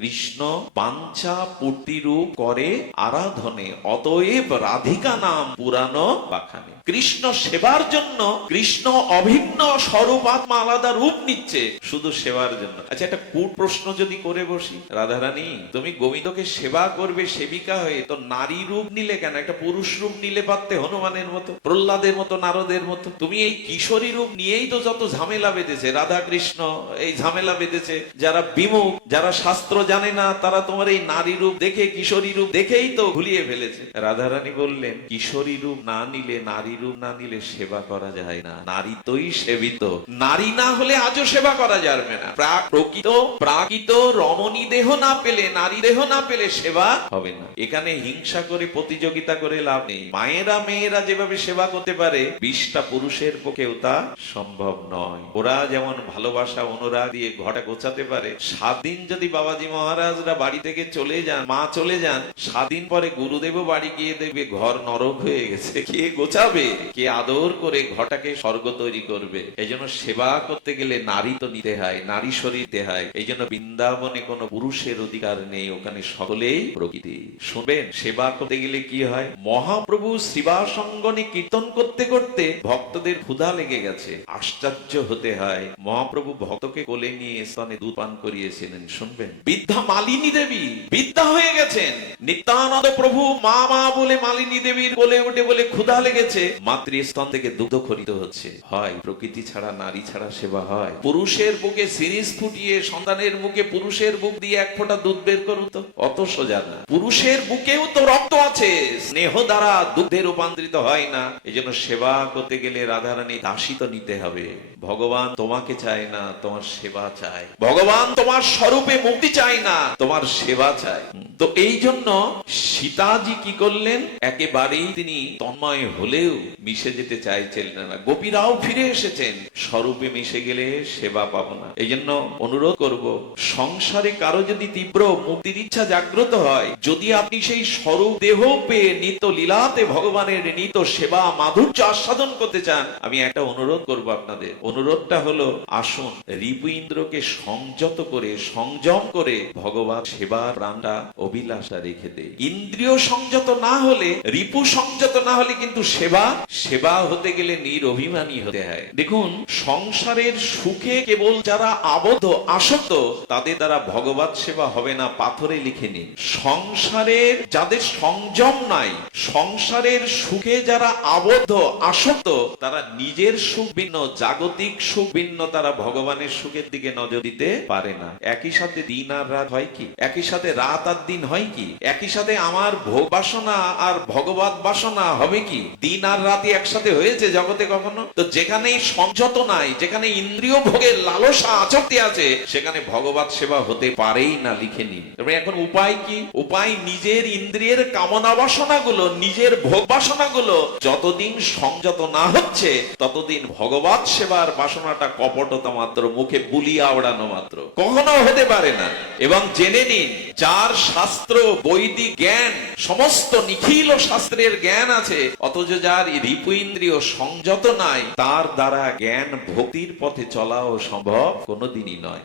কৃষ্ণ বাঞ্ছা পূর্তিরূপ করে আরাধনে, অতএব রাধিকা নাম পুরানো বাখানে। কৃষ্ণ সেবার জন্য, কৃষ্ণ অভিন্ন স্বরূপ আত্মা আলাদা রূপ নিচ্ছে, শুধু সেবার জন্য। আচ্ছা একটা কূট প্রশ্ন যদি করে বসি। রাধারানী, তুমি গোবিন্দকে সেবা করবে, সেবিকা হয়ে, তো নারী রূপ নিলে কেন? একটা পুরুষ রূপ নিলে পারতে হনুমানের মতো, প্রহ্লাদের মতো, নারদের মতো। তুমি এই কিশোরী রূপ নিয়েই তো যত ঝামেলা বেঁধেছে। রাধা কৃষ্ণ, এই ঝামেলা বেঁধেছে। যারা বিমুখ, যারা শাস্ত্র জানে না, তারা তোমার এই নারী রূপ দেখে, কিশোরী রূপ দেখেই তো ভুলিয়ে ফেলেছে। রাধারানী বললেন, কিশোরী রূপ না নিলে, নারী রূপ না নিলে সেবা করা যায় না। নারী তোই সেবিত। নারী না হলে আজও সেবা করা যাবে না। প্রকৃত, প্রাকৃত রমণী দেহ না পেলে, নারী দেহ না পেলে সেবা হবে না। এখানে হিংসা করে, প্রতিযোগিতা করে লাভ নেই। মায়েরা, মেয়েরা যেভাবে সেবা করতে পারে, বিশটা পুরুষের পক্ষেও তা সম্ভব নয়। ওরা যেমন ভালোবাসা, অনুরাগ দিয়ে ঘটা গোছাতে পারে, সাত দিন যদি বাবাজি মহারাজরা বাড়ি থেকে চলে যান, মা চলে যান সাত দিন পরে গুরুদেবও বাড়ি গিয়ে দেখবে ঘর নরক হয়ে গেছে। কে গোছাবে? কে আদর করে ঘরটাকে স্বর্গ তৈরি করবে? এই সেবা করতে গেলে নারী তো নিতে হয়, নারী শরীর হয়। এই জন্য বৃন্দাবনে কোনো পুরুষের অধিকার নেই, ওখানে সকলেই প্রকৃতি। শুনবেন, সেবা করতে গেলে কি হয়? মহাপ্রভু শিবাসঙ্গনে কীর্তন করতে করতে ভক্তদের ক্ষুধা লেগে গেছে, আশ্চর্য হতে হয়। মহাপ্রভু ভক্তকে কোলে নিয়ে স্তনে দুধ পান করিয়েছিলেন, শুনবেন। বৃদ্ধা মালিনী দেবী বৃদ্ধা হয়ে গেছেন। নিত্যানন্দ প্রভু মা মা বলে মালিনী দেবীর কোলে উঠে বলে ক্ষুধা লেগেছে। মাতৃস্তন থেকে দুগ্ধ খরিত হচ্ছে। হয়, প্রকৃতি ছাড়া, নারী ছাড়া সেবা হয়। পুরুষের বুকে সিরিজ ফুটিয়ে, সন্তানের মুখে পুরুষের বুক দিয়ে এক ফোঁটা দুধ বের করুন তো। অত সোজা না। পুরুষের বুকেও তো রক্ত আছে। স্নেহ দ্বারা দুধে রূপান্তরিত হয় না। এই জন্য সেবা করতে গেলে রাধারানী দাসী তো নিতে হবে। ভগবান তোমাকে চায় না, তোমার সেবা চায়। ভগবান তোমার স্বরূপে মুক্তি চায় না তোমার সেবা চায় তো এই জন্য সীতাজি কি করলেন? একেবারেই তিনি তন্ময় হলেও মিশে যেতে চাইছিলেন না। গোপীরাও ফিরে এসেছেন। স্বরূপে মিশে গেলে সেবা পাবো না। এই জন্য অনুরোধ করব, সংসারে কারও যদি তীব্র মুক্তির ইচ্ছা জাগ্রত হয়, যদি আপনি সেই স্বরূপ দেহ পেয়ে নিত্য লীলাতে ভগবানের নিত সেবা মাধুর্য আস্বাদন করতে চান, আমি একটা অনুরোধ করব আপনাদের। অনুরোধটা হলো, আসুন রিপু ইন্দ্রকে সংযত করে, সংযম করে ভগবান সেবার প্রাণটা অভিলাষা রেখে দেয়। ইন্দ্রিয় সংযত না হলে, রিপু সংযত না হলে কিন্তু সেবা সেবা হতে গেলে নিরভিমানী হতে হয়। দেখুন, সংসারের সুখে কেবল যারা আবদ্ধ, আসক্ত, তাদের দ্বারা ভগবত সেবা হবে না, পাথরে লিখে নিন। সংসারের যাদের সংযম নাই, সংসারের সুখে যারা আবদ্ধ, আসক্ত, তারা নিজের সুখ ভিন্ন, জাগতিক সুখ ভিন্ন, তারা ভগবানের সুখের দিকে নজর দিতে পারে না। একই সাথে দিন আর রাত হয় কি? একই সাথে রাত আর দিন হয় কি? একই সাথে আমার ভোগ বাসনা আর ভগবত বাসনা হবে কি? দিন আর রাতে একসাথে হয়েছে জগতে কখনো? তো যেখানে সংযত নাই, যেখানে ইন্দ্রিয় ভোগের লালসা আচক্তি আছে, সেখানে ভগবত সেবা হতে পারেই না লিখে নিন। তবে এখন উপায় কি? উপায় নিজের ইন্দ্রিয়ের কামনা বাসনা গুলো নিজের ভোগ বাসনা গুলো যতদিন সংযত না হচ্ছে, ততদিন ভগবত সেবার বাসনাটা কপটতা মাত্র, মুখে বুলি আওড়ানো মাত্র। কখনো হতে পারে না। এবং জেনে নিন যার শাস্ত্র, বৈদিক জ্ঞান, সমস্ত নিখিল শাস্ত্রের জ্ঞান আছে, অথচ যার রিপু ইন্দ্রিয় সংযত নাই, তার দ্বারা জ্ঞান ভক্তির পথে চলাও সম্ভব কোনোদিনই নয়।